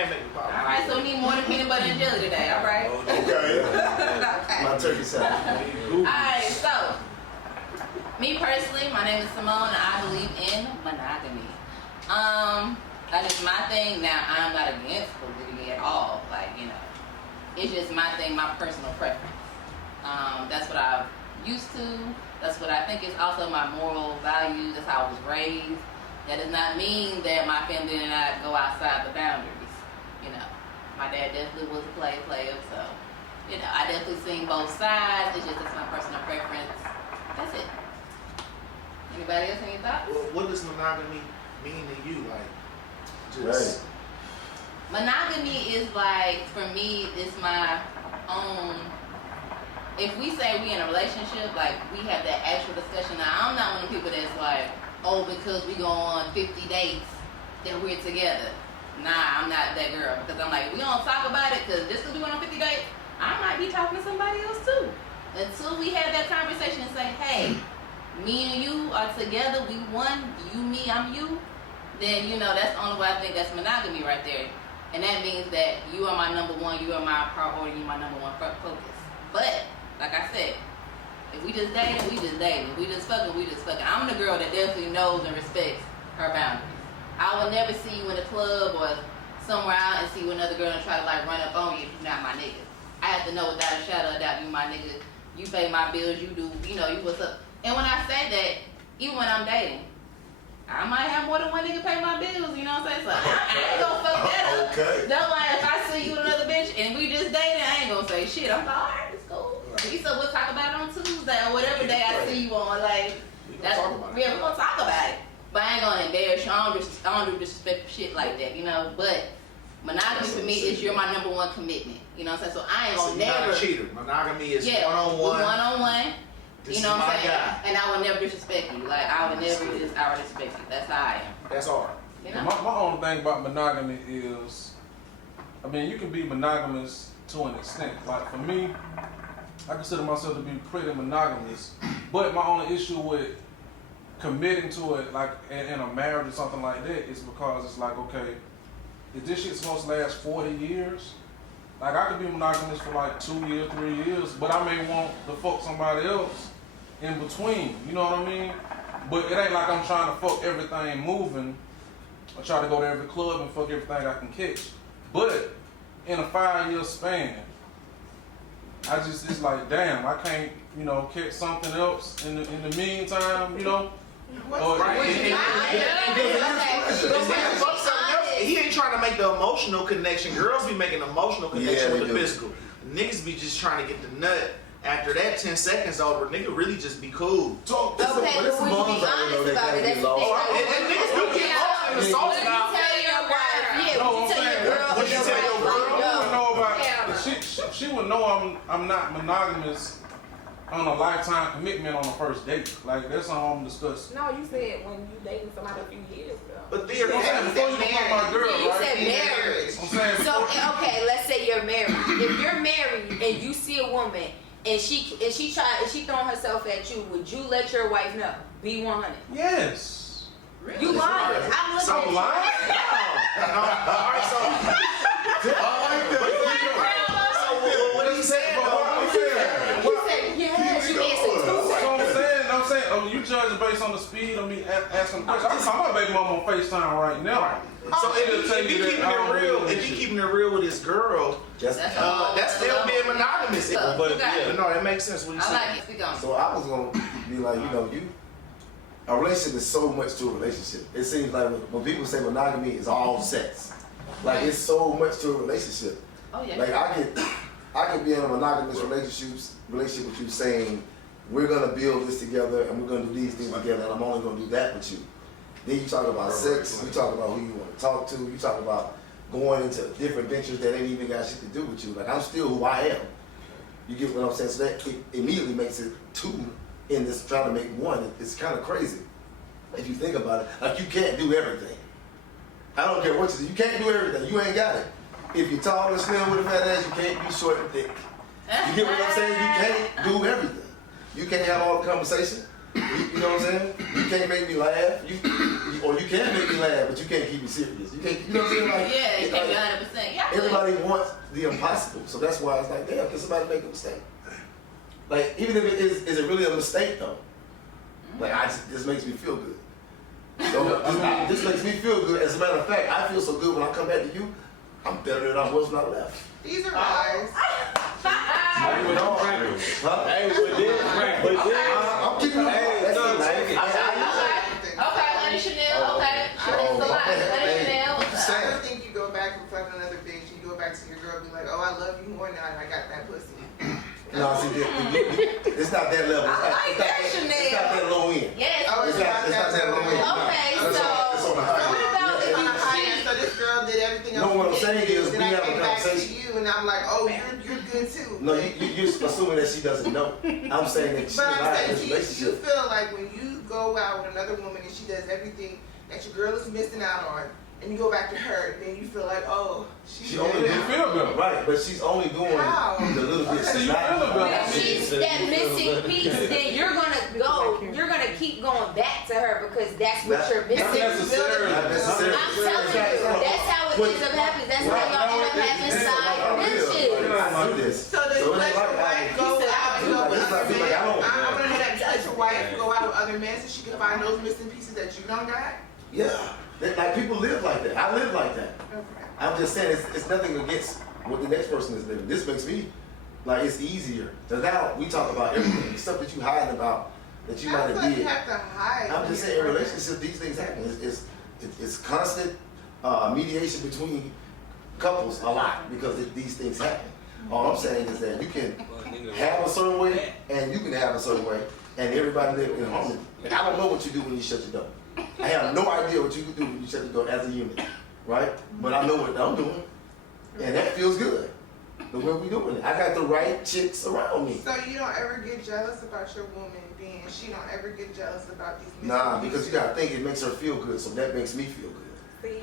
can't make me pop. All right, so we need more than peanut butter and jelly today. All right. Okay. Okay. My turkey salad. All right, so me personally, my name is Simone, and I believe in monogamy. That is my thing. Now, I'm not against polygamy at all. Like, you know, it's just my thing, my personal preference. That's what I'm used to. That's what I think is also my moral values. That's how I was raised. That does not mean that my family did not go outside the boundaries. You know, my dad definitely was a player, so, you know, I definitely seen both sides. It's just that's my personal preference. That's it. Anybody else, any thoughts? Well, what does monogamy mean to you? Like, just Right. Monogamy is like, for me, it's my own. If we say we in a relationship, like we have that actual discussion. Now, I'm not one of the people that's like, oh, because we go on 50 dates, then we're together. Nah, I'm not that girl. Because I'm like, we don't talk about it, because just because we went on 50 dates, I might be talking to somebody else too. Until we have that conversation and say, hey, me and you are together, we one, you, me, I'm you, then, you know, that's the only way I think that's monogamy right there. And that means that you are my number one, you are my priority, you are my number one focus. But, like I said, if we just dating, we just dating. If we just fucking, we just fucking. I'm the girl that definitely knows and respects her boundaries. I will never see you in a club or somewhere out and see you another girl and try to like run up on you if you're not my nigga. I have to know without a shadow of a doubt you my nigga. You pay my bills, you do, you know, you what's up. And when I say that, even when I'm dating, I might have more than one nigga pay my bills, you know what I'm saying? So I ain't gonna fuck that up. Okay. Don't like if I see you with another bitch and we just dating, I ain't gonna say shit. I'm like, alright, it's cool. So we'll talk about it on Tuesday or whatever day I see you on. Like, that's we're gonna talk about it. But I ain't gonna embarrass you. I don't do disrespectful shit like that, you know. But monogamy for me is you're my number one commitment. You know what I'm saying? So I ain't gonna you're never. not a cheater. Monogamy is one-on-one. One-on-one. This You know is what my I'm saying? guy. And I will never disrespect you. Like I would never just I would respect you. That's how I am. That's hard. You know? My only thing about monogamy is, I mean, you can be monogamous to an extent. Like for me, I consider myself to be pretty monogamous, but my only issue with committing to it, like in a marriage or something like that, is because it's like, okay, if this shit's supposed to last 40 years, like I could be monogamous for like 2 years, 3 years, but I may want to fuck somebody else in between, you know what I mean? But it ain't like I'm trying to fuck everything moving, or try to go to every club and fuck everything I can catch. But in a 5-year span, it's like, damn, I can't, you know, catch something else in the meantime, you know? He ain't trying to make the emotional connection. Girls be making emotional connection with the physical. Niggas be just trying to get the nut. After that 10 seconds over, nigga really just be cool. Talk this up. But it's we be moms out honest there about it. that That's got the thing. And niggas do get lost in the sauce now. Tell your wife. Yeah, No, what you tell your girl. What you tell your girl? She would know about, she would know I'm not monogamous on a lifetime commitment on the first date. Like, that's all I'm discussing. No, you said when you dating somebody a few years ago. But they're Before you become my girl, You right? said marriage. I'm saying So okay, let's say you're married. If you're married and you see a woman and she throwing herself at you, would you let your wife know? Be 100. yes. You lying? I'm looking I'm lying? Alright, so what are you saying though? You said yes. You answered two. I'm saying, oh, you judge based on the speed of me asking questions. I'm my baby mama on FaceTime right now. So if he keeping it real with his girl, that's still being monogamous. But no, that makes sense what you I like saying. it. Speak on. So I was gonna be like, you know, a relationship is so much to a relationship. It seems like when people say monogamy is all sex, like it's so much to a relationship. Oh yeah. Like I could be in a monogamous relationship with you saying, we're gonna build this together and we're gonna do these things together and I'm only gonna do that with you. Then you talk about sex, you talk about who you want to talk to, you talk about going into different ventures that ain't even got shit to do with you. Like I'm still who I am. You get what I'm saying? So that immediately makes it two in this trying to make one. It's kind of crazy if you think about it. Like you can't do everything. I don't care what you do. You can't do everything. You ain't got it. If you're tall and slim with a fat ass, you can't be short and thick. You get what I'm saying? You can't do everything. You can't have all the conversation. You know what I'm saying? You can't make me laugh. Or you can make me laugh, but you can't keep me serious. You can't. You know what I'm saying? Like, Yeah, it can't be 100%. Yeah. everybody wants the impossible, so that's why it's like, damn, can somebody make a mistake? Like, even if it is it really a mistake though? Like, this makes me feel good. So this makes me feel good. As a matter of fact, I feel so good when I come back to you. I'm better than I was when I left. These are lies. Huh? Hey, but I'm keeping it. That's no, it, man. check it. Okay, Honey Chanel, okay. Chanel's a lot. Honey Chanel. I don't think you go back and fuck another bitch. You go back to your girl and be like, oh, I love you more now and I got that pussy. No, see, it's not that level. I like that, It's not Chanel. that low end. Yes. Oh, It's not that low end. Okay, It's so on the high end. what about It's if on you the high cheat? end, so this girl did everything else. No, what I'm she saying did, is then we I have a came back to conversation. you and I'm like, oh, you're good too. No, you're assuming that she doesn't know. I'm saying that she But and I'm I in saying, this you relationship. feel like when you go out with another woman and she does everything that your girl is missing out on, and you go back to her, then you feel like, oh, She only You feel better. right, but she's only doing How? the little bit. Okay. She's You not. feel better. If she's that missing piece, then you're gonna keep going back to her because that's what you're Not missing. necessarily. Not necessarily. I'm telling you, that's how it ends up happening. That's how y'all end up having side bitches. I do this. So then you let your wife go out and go with It's not other like I men. don't- I want to know that you let your wife go out with other men so she can find those missing pieces that you don't got. Yeah, like people live like that. I live like that. Okay. I'm just saying it's nothing against what the next person is living. This makes me like it's easier. Cause now we talk about everything, stuff that you hiding about that you I might feel have like you did. have to hide. I'm just saying in relationships these things happen. It's constant mediation between couples a lot because these things happen. All I'm saying is that you can have a certain way and you can have a certain way and everybody live in harmony. And I don't know what you do when you shut your door. I have no idea what you can do when you shut your door as a unit, right? But I know what I'm doing, and that feels good. The way we doing it, I got the right chicks around me. So you don't ever get jealous about your woman being, she don't ever get jealous about these missing Nah, because you pieces? gotta think it makes her feel good, so that makes me feel good.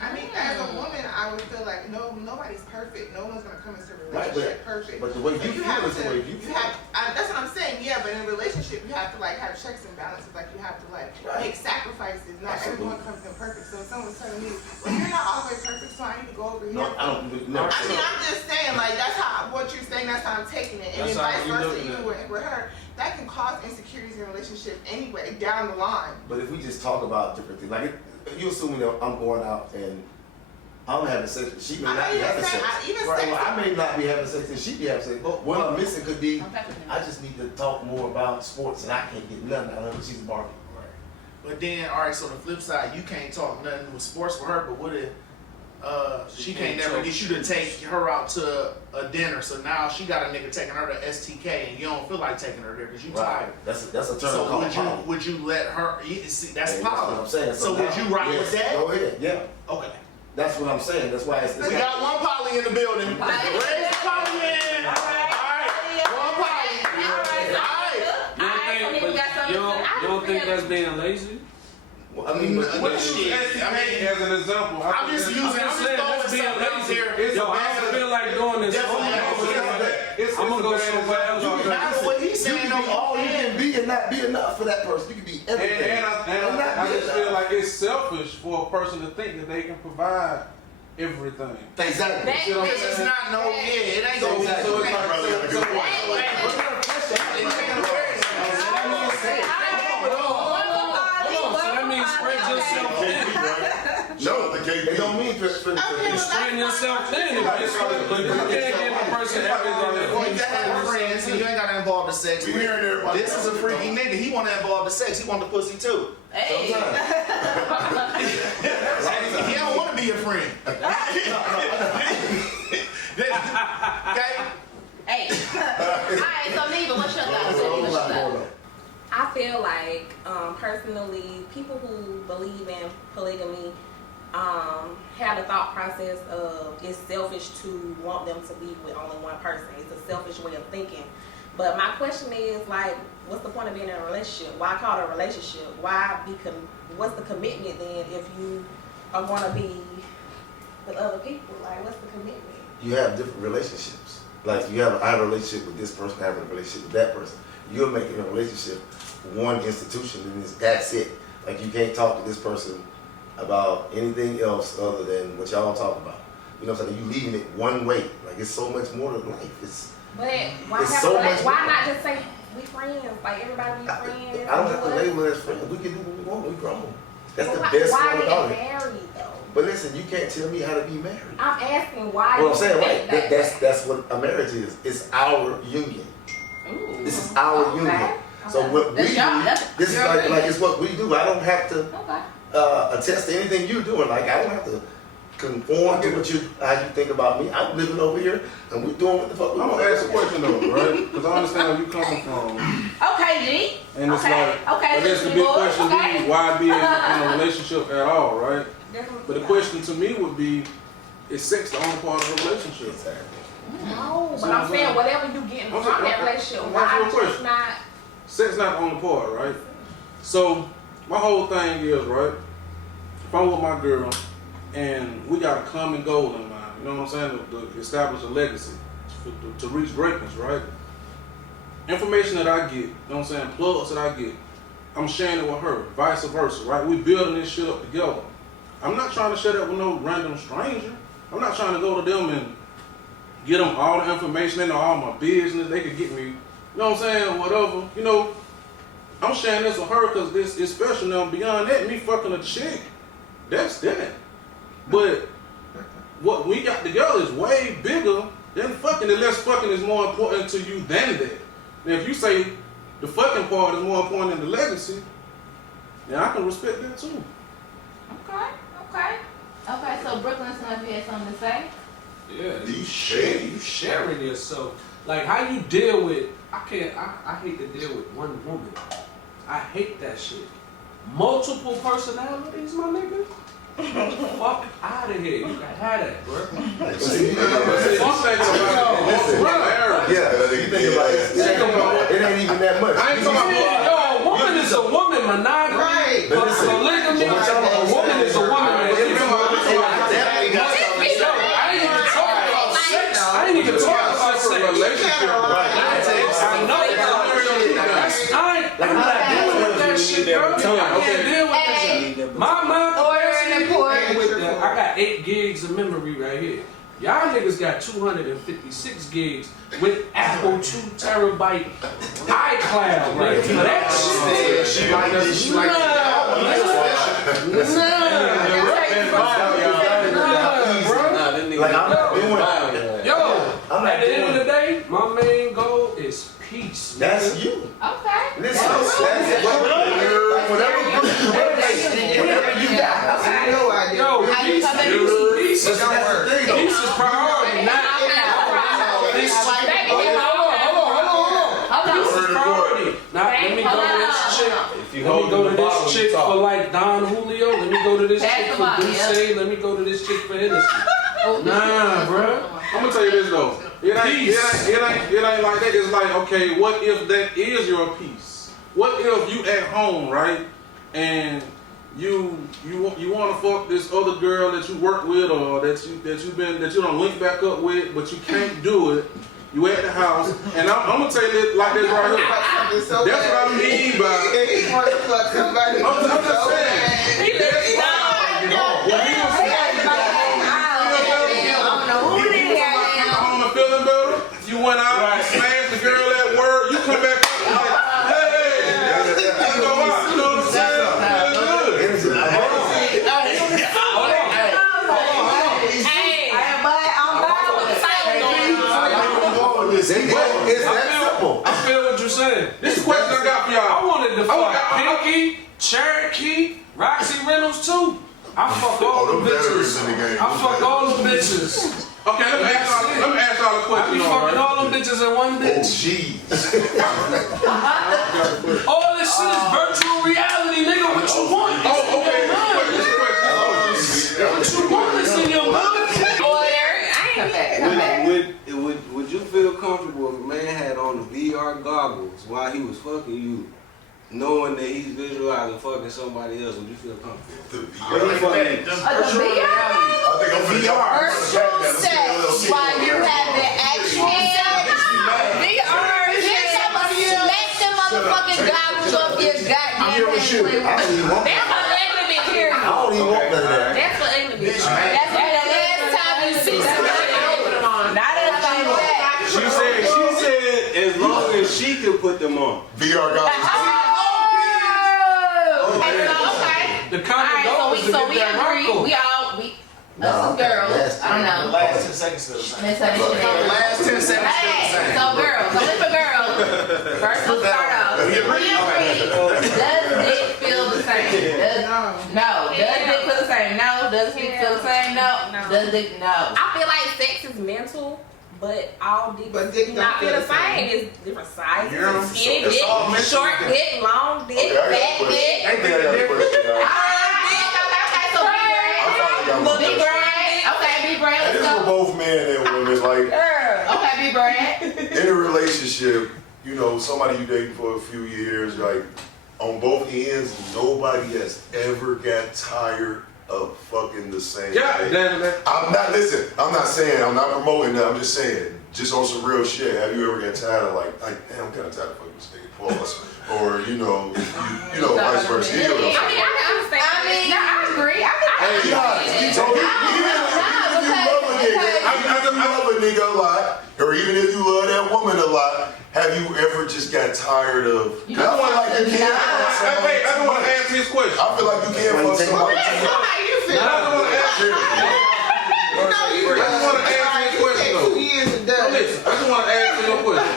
I mean, as a woman, I would feel like nobody's perfect. No one's gonna come into a Right, relationship perfect. but the way you feel is the way you feel. That's what I'm saying. Yeah, but in a relationship, you have to like have checks and balances. Like you have to like Right. make sacrifices. Not Absolutely. everyone comes in perfect. So if someone's telling me, well, you're not always perfect, so I need to go over here. No, I don't. No. I mean, I'm just saying, like, that's how, what you're saying, that's how I'm taking it. And That's then how vice you versa, looking even at with her, that can cause insecurities in a relationship anyway, down the line. But if we just talk about different things, like you assuming that I'm going out and I'm having sex, but she may I not know be you're having saying- sex. even Right, sex- well, I may not be having sex and she be having sex. But what I'm missing could be, I just need to talk more about sports and I can't get nothing out of her. She's barking. But then, all right. So the flip side, you can't talk nothing with sports for her. But what if she can't never get you to take her out to a dinner? So now she got a nigga taking her to STK, and you don't feel like taking her there because you tired. That's a term So called poly. would you let her? See, that's Hey, poly. what I'm saying. So would now- you rock yes, with that? Go ahead. Yeah. Okay. That's what I'm saying. That's why it's. We got one poly in the building. Raise the poly in. All right. One poly. You don't think that's being lazy? I mean, but What but- shit? I mean, As an example, I I'm think just that- using. I'm I'm just saying, throwing that's being something out lazy. here. Yo, I don't feel like doing this. Definitely I'm not. gonna I'm go somewhere else. You can Not what he's You saying. can be all you can be and not be enough for that person. You can be everything. And not I be just enough. feel like it's selfish for a person to think that they can provide everything. Exactly. That- You know what I'm This is saying? not no. Yeah, it ain't So gonna be. exactly. So it's like, so So that means spread yourself thin. No, it don't mean for Spread yourself thin. But you can't give a person everything. Well, you have friends and you ain't gotta involve the sex. This is a freaky nigga. He wanna involve the sex. He want the pussy too. Hey. He don't wanna be your friend. Okay? Hey. Alright, so Neva, what's your thoughts? What's your thoughts? I feel like, personally, people who believe in polygamy have the thought process of it's selfish to want them to be with only one person. It's a selfish way of thinking. But my question is, like, what's the point of being in a relationship? Why call it a relationship? What's the commitment then if you are going to be with other people? Like, what's the commitment? You have different relationships. Like I have a relationship with this person, I have a relationship with that person. You're making a relationship one institution, and that's it. Like you can't talk to this person about anything else other than what y'all talk about. You know what I'm saying? You leaving it one way. Like it's so much more to life. But why It's have so a much why more. not just say we friends? Like everybody be friends. I don't have to do it. label it as friends. We can do what we want. We grown. That's the Why- best why part get about it. married though? But listen, you can't tell me how to be married. I'm asking why. Well, I'm you saying, think right, that. that's what a marriage is. It's our union. Ooh. This is our Okay. union. So Okay. what we That's y'all- do, that's this is your like agreement. it's what we do. I don't have to Okay. attest to anything you're doing. Like I don't have to conform to how you think about me. I'm living over here, and we're doing what the fuck we I'm want. gonna ask a question though, right? Because I understand where you coming from, Okay, G. and it's Okay. like, Okay, I guess the Mr. big Boy. question Okay. be why be in a relationship at all, right? But the question to me would be, is sex the only part of the relationship? No, See but what I'm I'm saying saying? whatever you getting I'm from saying- that relationship, I'm why asking you a just question. not? Sex not the only part, right? So my whole thing is, right, if I'm with my girl and we got a common goal in mind, you know what I'm saying, to establish a legacy, to reach greatness, right? Information that I get, you know what I'm saying, plugs that I get, I'm sharing it with her, vice versa, right? We building this shit up together. I'm not trying to share that with no random stranger. I'm not trying to go to them and get them all the information, they know all my business, they could get me, you know what I'm saying, whatever. You know, I'm sharing this with her because this is special now. Beyond that, me fucking a chick, that's that. But what we got together is way bigger than fucking, unless fucking is more important to you than that. Now, if you say the fucking part is more important than the legacy, then I can respect that too. Okay. Okay. Okay. So Brooklyn, son, if you had something to say. Yeah, you sharing yourself. Like how you deal with, I hate to deal with one woman. I hate that shit. Multiple personalities, my nigga. Fuck out of here. You can have that, bro. One thing about Yeah, you think about it. It ain't even that much. I ain't talking about Yo, a woman is a woman, monogamy. Right. But polygamy, a woman is a woman. I ain't even talking about sex. I ain't even talking about sex. relationship. I know. I'm not dealing with that shit, bro. I can't deal with that shit. My I got 8 gigs of memory right here. Y'all niggas got 256 gigs with Apple 2 terabyte iCloud. Right? So that shit. Like I'm not doing it. Yo, I'm not at the end doing of the it. day, my main goal is peace. That's nigga. you. Okay. Listen, whatever you got. Yo, peace is That's the thing, though. peace is priority, not peace is priority. Now let me go to this chick. Let me go to this chick for like Don Julio. Let me go to this chick for Duce. Let me go to this chick for Hennessy. Nah, bruh. I'm gonna tell you this though. It ain't like that. It's like, okay, what if that is your piece? What if you at home, right? And you want to fuck this other girl that you work with or that you don't link back up with, but you can't do it. You at the house, and I'm gonna tell you this like this right here. That's what I mean by. I'm just saying. When he was home and feeling better, you went out, you smashed the girl at work, you come back like, hey, let's go out. You know what I'm saying? Feeling good. It's that simple. I feel what you're saying. This is a question I got for y'all. I wanted to fuck Pinky, Cherokee, Roxy Reynolds too. I fuck all the bitches. I fuck all the bitches. Okay, let me ask y'all a I question. be fucking all them bitches in one bitch. All this shit is virtual reality, nigga. What you want? Oh, okay. What you want is in your mind. Would you feel comfortable if a man had on the VR goggles while he was fucking you, knowing that he's visualizing fucking somebody else? Would you feel comfortable? Virtual sex while you have the actual sex. VR. Select them motherfucking goggles off your goddamn I'm here with head. you. Play I don't even want That's that. for ugly bitch, period. I don't even want none of that. That's for ugly bitch. That's the last time you see somebody. Not at that. She said as long as she can put them on. VR goggles. Okay. The All common right, goal is to so get we that agree. Marco. We Nah, us I'm as girls. nasty. I don't The know. last 10 seconds still the same. Misunderstood. The last 10 seconds still the Hey, same. so girls, so if a girl, first we'll start off. We agree? Does dick feel the same? No. Does dick feel the same? No. Does dick feel the same? No. No. Does dick? No. I feel like sex is mental, but all dicks But dick do don't not feel feel the the same. It's different sizes. You know, Skinny it's dick, all mental. short dick, long dick, Okay, I got a fat question. dick. I think I got a question now. Okay, so big brain. I finally got my Big question. brain. Okay, big brain. And Let's this is for go. both men and women. Like, Okay, big brain. in a relationship, you know, somebody you dating for a few years, like, on both ends, nobody has ever got tired of fucking the same God thing. damn it. I'm not, listen, I'm not saying, I'm not promoting that, I'm just saying, just on some real shit, have you ever got tired of like damn, I'm kind of tired of fucking this nigga, pause. Or, you know, if you know, vice versa. You know what I'm I saying? mean, I can understand. I mean, no, I agree. I think Hey, guys, so even if you love a nigga, even if you love a nigga a lot, or even if you love that woman a lot, have you ever just got tired of? I feel like you can't fuck somebody Hey, I don't want to answer his question. I feel like you can't fuck somebody too much. How you feel? I don't want to answer. You know you I just want to answer his question though. 2 years and No, done. listen, I just want to answer your question.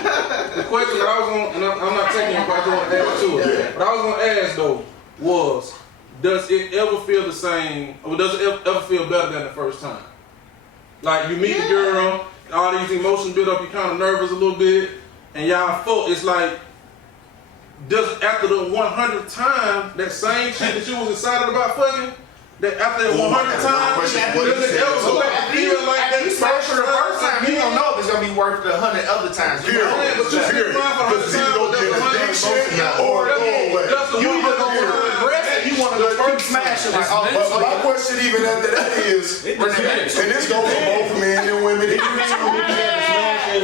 The question that I was going, and I'm not taking your question, I just want to add to it. Yeah. But I was going to ask though was, does it ever feel the same, or does it ever feel better than the first time? Like you meet the girl, all these emotions build up, you kind of nervous a little bit, and y'all fuck. It's like, does after the 100th time, that same shit that you was excited about fucking, that after that 100th time, does it ever go back and feel like that? You search for the first time, you don't know if it's gonna be worth the 100 other times. You Period. know Yeah, but you still Period. mind for Because the it's either first gonna time, be an but the addiction or go away. Does the You one either that gonna want to regress it, you want to keep smashing like all But my question even after that is, and this goes for both men and women. In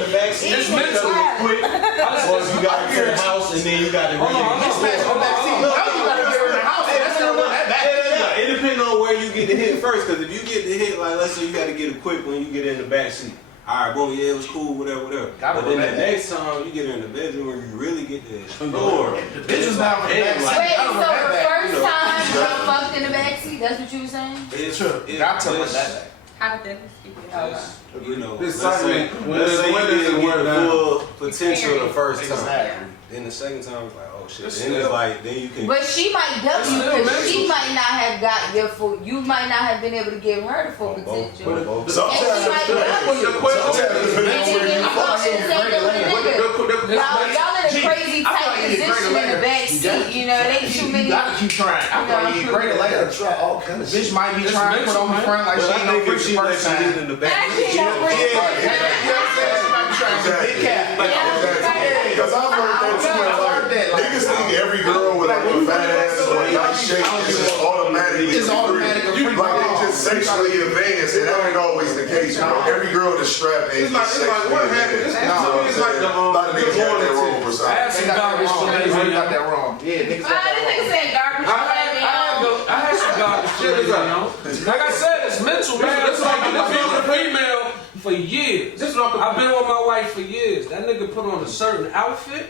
the backseat, It's mental. or if you got into the house and then you got to It depends on where you get the hit first, because if you get the hit, like let's say you got to get it quick when you get in the backseat. All right, boom, yeah, it was cool, whatever. But then the next time you get in the bedroom where you really get to explore. This is not for the Wait, backseat. so the first time you fucked in the backseat, that's what you were saying? It's True. Got to run that back. Hypothetically speaking. You know, This let's say segment, you didn't get the full potential the first time. Exactly. Then the second time, it's like, oh shit. Then it's like, then you can. But she might dump you because she might not have got your full. You might not have been able to give her the full potential. And she might dump you. Y'all in a crazy tight position in the back seat. You know, they too many. You gotta keep trying. I'm gonna get greater I later. gotta try all kind of Bitch shit. might be trying to put on the front like But she I ain't no think freak if the she first lets you time. get in the back, Actually, no freak the first You know what I'm saying? She might be trying to be big cat. Because I've heard that too. Like, niggas think every girl with like a fat ass or a nice shape is just automatically It's automatic a freak. like they just sexually advanced, and that ain't always the case. You know, every girl that's strapped ain't It's like, just it's like, sexually what happened? advanced. It's, You know what I'm it's like the, saying? A lot of niggas got that wrong for I something. had They some got that garbage wrong. for They got that wrong. Yeah, niggas got This that nigga said garbage. I had some garbage for you know. Like I said, it's mental, man. It's like I've been with a female for years. This is what I've been with my wife for years. That nigga put on a certain outfit,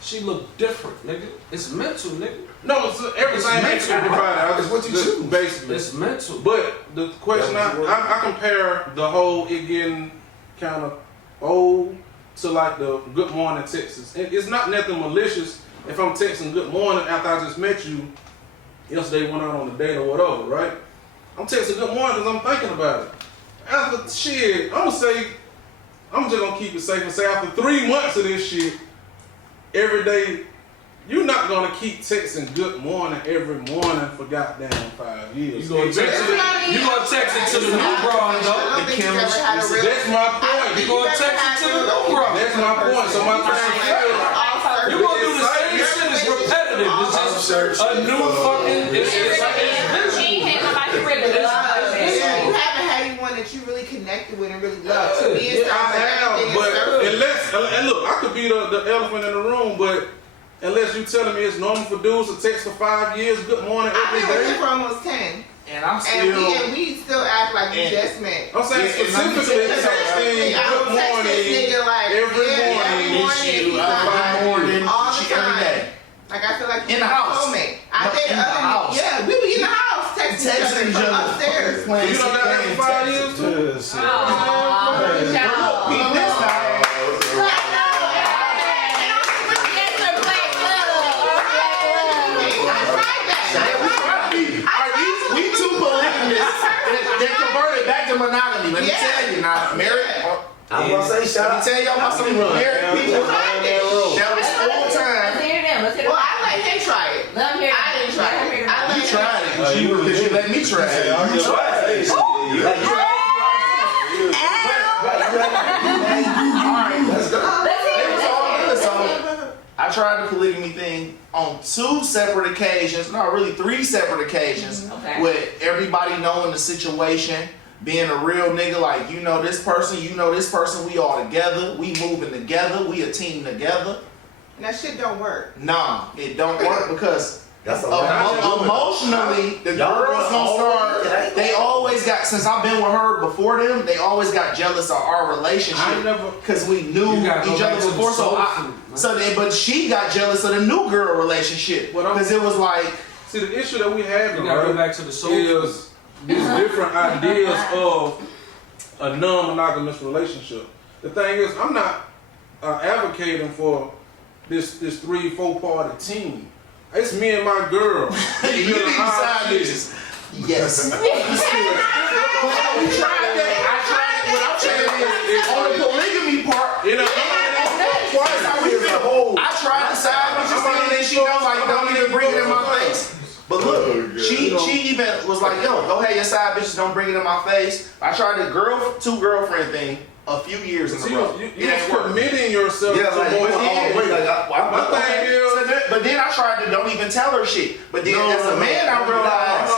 she look different, nigga. It's mental, nigga. No, it's everything ain't everybody. It's what you Just choose. Basically. It's mental. But the question, I compare the whole it getting kind of old to like the good morning Texas. And it's not nothing malicious if I'm texting good morning after I just met you. Yesterday went out on a date or whatever, right? I'm texting good morning because I'm thinking about it. After shit, I'm just gonna keep it safe and say after 3 months of this shit, every day, you're not gonna keep texting good morning every morning for goddamn 5 years. You gonna text it to the new bra, though. The chemistry. That's my point. You gonna text it to the new bra. That's my point. So my thing is, You gonna do the same shit. It's repetitive. It's just a new fucking. She ain't had nobody ready to You haven't had anyone that you really connected with and really loved. To me, it's I have, but unless, and look, I could be the elephant in the room, but unless you telling me it's normal for dudes to text for 5 years, good morning I've every been with day. you for almost 10. And I'm still. And we still act like we just met. I'm saying specifically texting good morning every morning. All the time. Like I feel like in the house. Soulmate. Yeah, we be in the house texting each other upstairs. You know that for 5 years too? We too polygamous that converted back to monogamy. Let me tell you now, married. I'm gonna say, shout out. Let me tell y'all about some married people. That was full time. Well, I let him try it. Let him hear it. I didn't try it. You tried it because you let me try it. You tried it. Let's go. I tried the polygamy thing on 2 separate occasions, no, really 3 separate occasions, with everybody knowing the situation, being a real nigga, like you know this person, we all together, we moving together, we a team together. And that shit don't work. Nah, it don't work because That's a emotionally, the girls gonna start. They always got, since I've been with her before them, they always got jealous of our relationship because we knew each other before. But she got jealous of the new girl relationship because it was like. See, the issue that we have You gotta go back to the soul. is these different ideas of a non-monogamous relationship. The thing is, I'm not advocating for this 3-4 party team. It's me and my girl. You need side bitches. Yes. We tried that. I tried it. What I'm saying is, on the polygamy part, You know, I tried the side bitches thing, and then she knows like, don't even bring it in my face. But look, she even was like, yo, go ahead, your side bitches, don't bring it in my face. I tried the 2-girlfriend thing a few years in a row. You're committing yourself to more. My thing is, but then I tried to don't even tell her shit. But then as a man, I realized.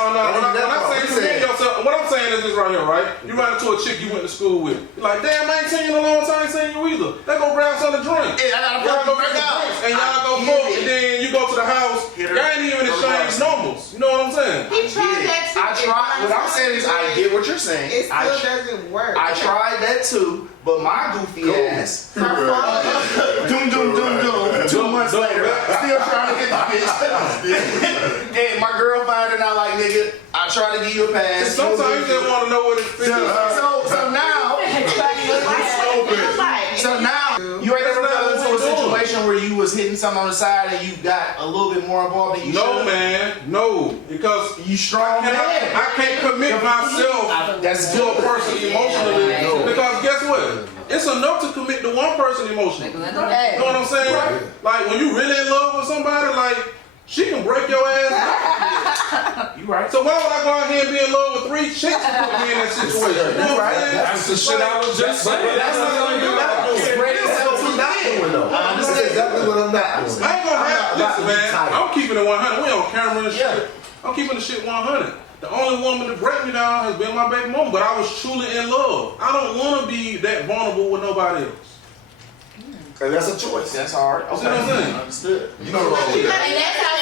What I'm saying is this right here, right? You run into a chick you went to school with. You're like, damn, I ain't seen you in a long time, I ain't seen you either. They go grab something to drink. Yeah, y'all go get the drinks, and y'all go vote, and then you go to the house. Y'all ain't even exchange numbers. You know what I'm saying? He tried that too. I tried. What I'm saying is, I get what you're saying. It still doesn't work. I tried that too, but my goofy ass. Doom. 2 months later, still trying to get the bitch. And my girl finding out like, nigga, I tried to give you a pass. Sometimes you just want to know what it feels like. So now, you ain't ever got into a situation where you was hitting something on the side and you got a little bit more involved than you should? No, man. No. Because you strong man. I can't commit myself to a person emotionally. Because guess what? It's enough to commit to one person emotionally. You know what I'm saying? Right. Like when you really in love with somebody, like she can break your ass. You right. So why would I go out here and be in love with 3 chicks to put me in that situation? You know what I'm saying? That's the shit I was just saying. That's not gonna do that. That's exactly what I'm not doing. I ain't gonna have this, man. I'm keeping it 100. We on camera and shit. I'm keeping the shit 100. The only woman to break me down has been my baby mama, but I was truly in love. I don't want to be that vulnerable with nobody else. And that's a choice. That's hard. Okay. See what I'm saying? Understood. You know what I'm saying? And that's how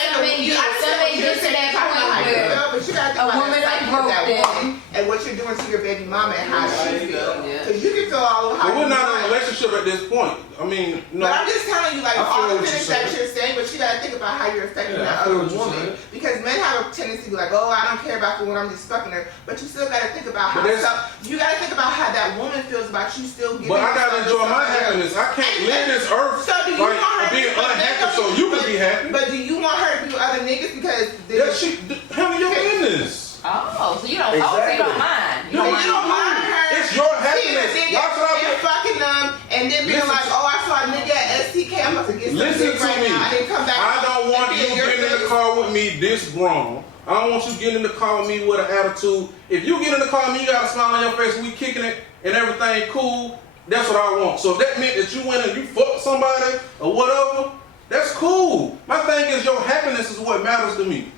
somebody gets to that point where but you gotta think a woman about broke that them. woman and what you're doing to your baby mama and how she feels. Because you can feel all over how But we're you not in a feel. relationship at this point. I mean, no. But I'm just telling you, like, I feel all the what things you're that you're saying, but you gotta think about how you're affecting Yeah, I that feel other what you're woman. saying. Because men have a tendency to be like, oh, I don't care about the woman, I'm just fucking her. But you still gotta think about how you gotta think about how that woman feels about you still giving. But I gotta enjoy my happiness. I can't live this earth So do you want her being to unhappy so you can be happy. But do you want her to be with other niggas because handle your business. Oh, so you don't so you don't mind. You don't mind her. It's your happiness. Why should I be fucking them and then being like, oh, I saw a nigga at STK, I'm about to get some Listen dick to right me. now. I didn't come back. I don't want you getting in the car with me this grown. I don't want you getting in the car with me with an attitude. If you get in the car with me, you got a smile on your face, we kicking it and everything cool. That's what I want. So if that meant that you went and you fucked somebody or whatever, that's cool. My thing is your happiness is what matters to me.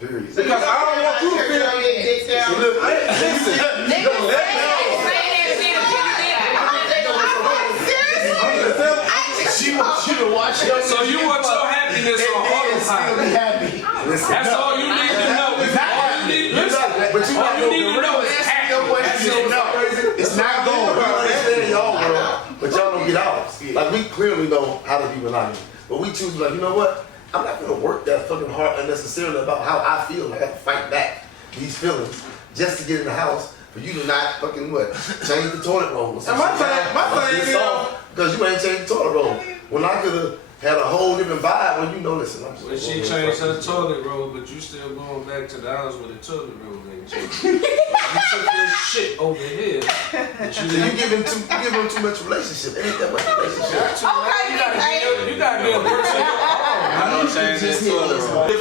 Period. Because I don't want you to feel. She wants you to watch it. So you want your happiness we clearly know how to be monogamous, but we choose like, you know what? I'm not gonna work that fucking hard unnecessarily about how I feel. I got to fight back these feelings just to get in the house for you to not fucking what? Change the toilet roll. Or And my thing is, because you ain't changed the toilet roll. When I could have had a whole different vibe when you know, listen, I'm just When she changed her toilet roll, but you still going back to the house with the toilet roll ain't changed. You took this shit over here. you giving too much relationship. It ain't that much relationship. You gotta be a person. I don't change this toilet roll. if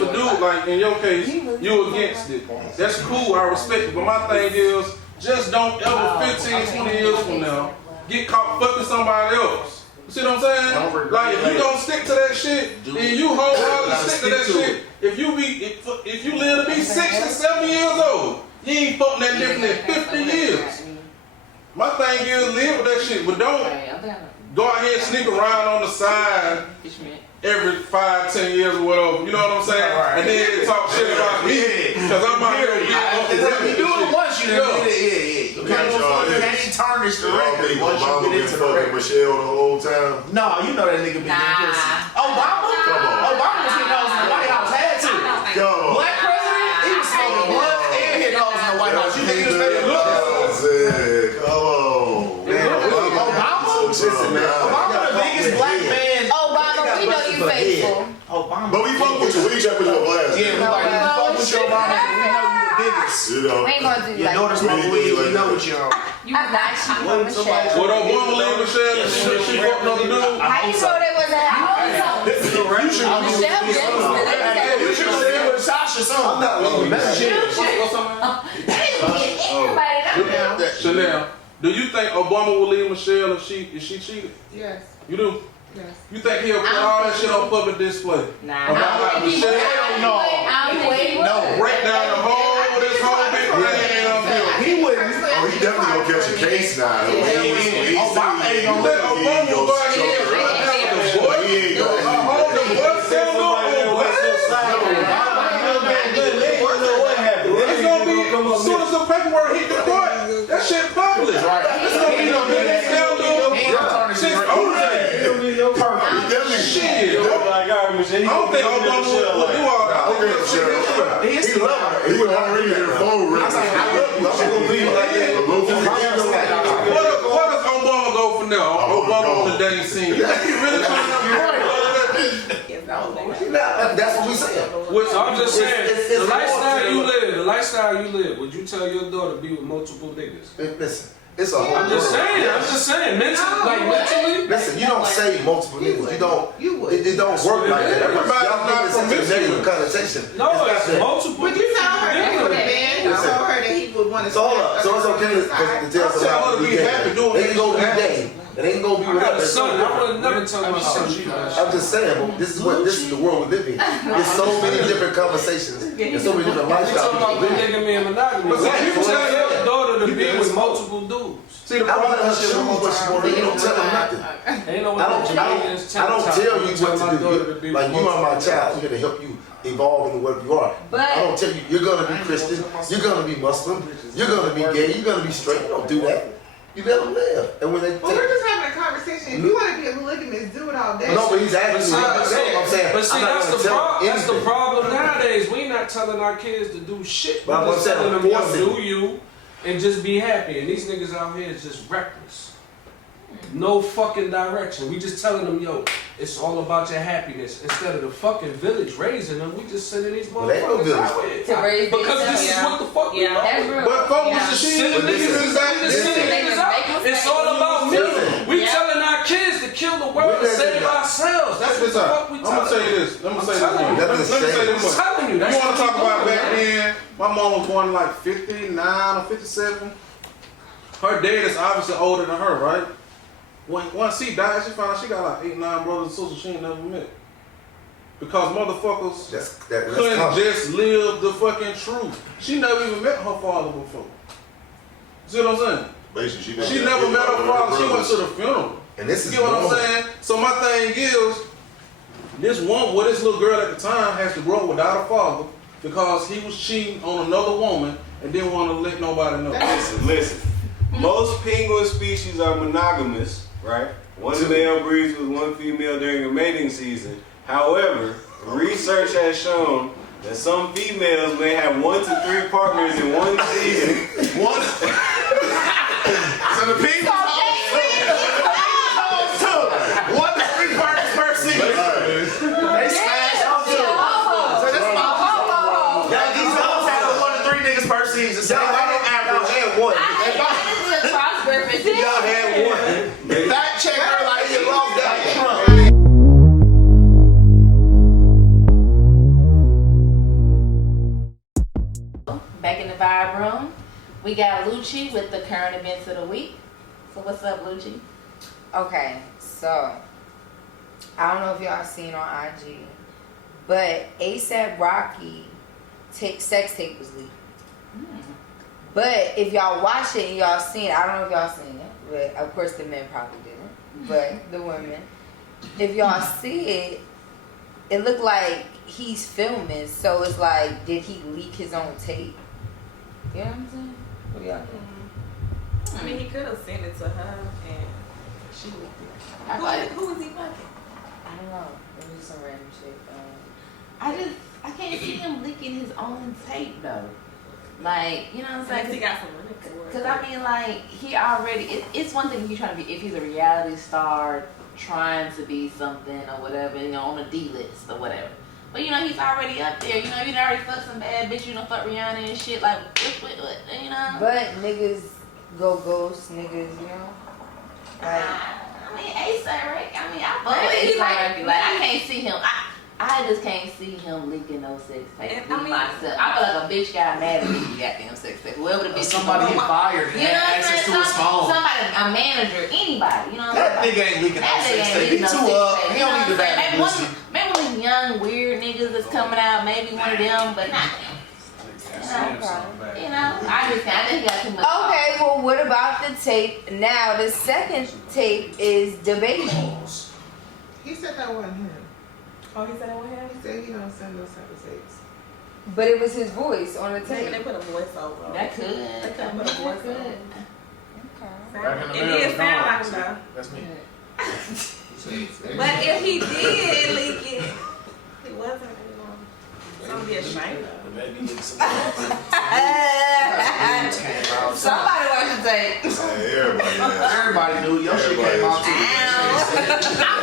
a dude like in your case, you against it. That's cool, I respect it. But my thing is, just don't ever 15, 20 years from now get caught fucking somebody else. You see what I'm saying? Like if you don't stick to that shit, and you wholeheartedly stick to that shit, if you live to be 60, 70 years old, you ain't fucking that nigga in 50 years. My thing is live with that shit, but don't go out here and sneak around on the side every 5, 10 years or whatever. You know what I'm saying? And then they talk shit about me because I'm out here. You do it once, you done did it. You can't tarnish the record once you get into the record. Michelle the whole time. No, you know that nigga be getting pussy. Obama was hitting hoes in the White House. Had to. Black president, he was smoking blood and hitting hoes in the White House. You think he was making look? Come on. Obama the biggest black man. Obama, we know you faithful. Obama. But we fuck with you. We check with your glass. Yeah, we like, you fuck with your Obama, we know you the biggest. You know. We ain't gonna do Your like daughter smoke weed, we know what you're on. you was not cheating on Michelle. What Obama leave Michelle and she fucked another dude? How you know they was a house? This is the record. Michelle Jackson. You should have said with Sasha something. I'm not leaving. That's shit. Chanel, do you think Obama will leave Michelle if she cheated? Yes. You do? Yes. You think he'll put all that shit on public display? Nah. About like Michelle? No. Break down the whole this whole big thing on him. He wouldn't. Oh, he definitely gonna catch a case now. Obama ain't gonna let Obama go out here and run down the boy. He ain't gonna. Hold the bus down It's gonna be as soon as the paperwork hit the court, that shit public. It's gonna be the biggest scandal since shit. I don't think Obama will do all that. He was already in the phone. I love you. I'm gonna leave it like that. What does Obama go for now? Obama on the dating scene. You think he really trying to That's what we saying. So I'm just saying, It's the lifestyle you live, would you tell your daughter to be with multiple niggas? Listen, it's a whole I'm just world. saying, mentally. Listen, you don't say multiple niggas. You don't. You would. It don't work like that. Everybody's Y'all not think it's a promiscuous. negative connotation. No, not it's that. multiple. Would you tell her that he would have been? You told her that he would want to. So hold up. So it's okay to tell her somebody to be happy doing they can go be gay. It ain't gonna be I got whatever. a son. I would never tell my son. I'm just saying, but this is the world we live in. There's so many different conversations. There's so many different We lifestyles. talking about polygamy and monogamy. But But you so tell that's your daughter to be with multiple dudes. See the I problem want her with to shit choose what she wants. You don't tell them nothing. Ain't no I don't tell you what to do. Like you are my child. I'm here to help you evolve into whatever you are. But I don't tell you you're gonna be Christian. You're gonna be Muslim. You're gonna be gay. You're gonna be straight. You don't do that. You let them live. And when they Well, we're just having a conversation. If you want to be a polygamist, do it all day. no, but he's asking me. I'm saying. But see, I'm not that's gonna the tell him that's the anything. problem nowadays. We not telling our kids to do shit. But I'm We're just saying, telling them, yo, force it. do you, and just be happy. And these niggas out here is just reckless. No fucking direction. We just telling them, yo, it's all about your happiness. Instead of the fucking village raising them, we just sending these Well, ain't no motherfuckers village. out here. to raise Because this is what the fuck we that's real. But folks, the shit Sending niggas is back. It's all about me. We telling our kids to kill the world and save ourselves. That's what the fuck we I'm gonna telling tell you this. Let me say telling you. this. Let me say this. I'm telling you. You That's want what to talk we about doing. back then? My mom was born like 59 or 57. Her dad is obviously older than her, right? Once she died, she found out she got like 8, 9 brothers and sisters she ain't never met. Because motherfuckers That's couldn't common. just live the fucking truth. She never even met her father before. See what I'm saying? Basically, She never met her father. She went to the funeral. And this You is get what I'm normal. saying? So my thing is, this little girl at the time has to grow up without a father because he was cheating on another woman and didn't want to let nobody know. Listen. Most penguin species are monogamous, right? One male breeds with one female during a mating season. However, research has shown that some females may have 1 to 3 partners in one season. One. So the penis holds two. 1 to 3 partners per season. They smash on two. So that's about these hoes have 1 to 3 niggas per season. So Y'all had one. This is a cross reference. Y'all had one. fact check her like you lost that Trump. Back in the vibe room, we got Lucci with the current events of the week. So what's up, Lucci? Okay, so I don't know if y'all seen on IG, but ASAP Rocky sex tape was leaked. But if y'all watch it and y'all seen it, I don't know if y'all seen it, but of course the men probably didn't, but the women, if y'all see it, it looked like he's filming, so it's like, did he leak his own tape? You know what I'm saying? What do y'all think? I mean, he could have sent it to her and she leaked it. Who was he fucking? I don't know. It was just some random shit. I can't see him leaking his own tape though. Like, you know what I'm saying? Unless he got some money for it. Because I mean, like, he already, it's one thing if you're trying to be, if he's a reality star trying to be something or whatever, you know, on a D list or whatever. But, you know, he's already up there. You know, you done already fucked some bad bitch, you know, fuck Rihanna and shit. Like, what, you know? But niggas go ghost, niggas, you know? Like, I mean, ASAP, right? I mean, I fuck with ASAP. Like, I can't see him. I just can't see him leaking no sex tape. I myself. I feel like a bitch got mad at me for goddamn sex tape. Whoever the bitch. Somebody get fired and had access to his phone. Somebody, a manager, anybody. You know what I'm saying? That nigga ain't leaking no sex tape. He too up. He don't need the bad pussy. Maybe one of these young weird niggas that's coming out. Maybe one of them, but not. You know, I think he got too much. okay, well, what about the tape? Now, the second tape is the baby. He said that wasn't him. Oh, he said that was him? He said he don't send those type of tapes. But it was his voice on the Maybe they tape. put a voice over. That could. They could put a voice over. Back in the It middle did of sound the like him though. That's me. But if he did leak it, he wasn't, you know, something to be ashamed of. The baby leaked some Somebody watched the tape. Everybody knows. Everybody knew your shit came out too. I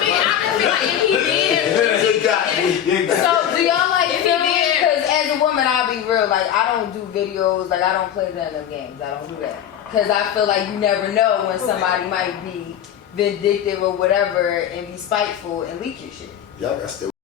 feel like if he did. You got me. So, do y'all like If he filming? did. Because as a woman, I'll be real. Like, I don't do videos. Like, I don't play none of them games. I don't do that. Because I feel like you never know when somebody might be vindictive or whatever and be spiteful and leak your shit. Y'all got still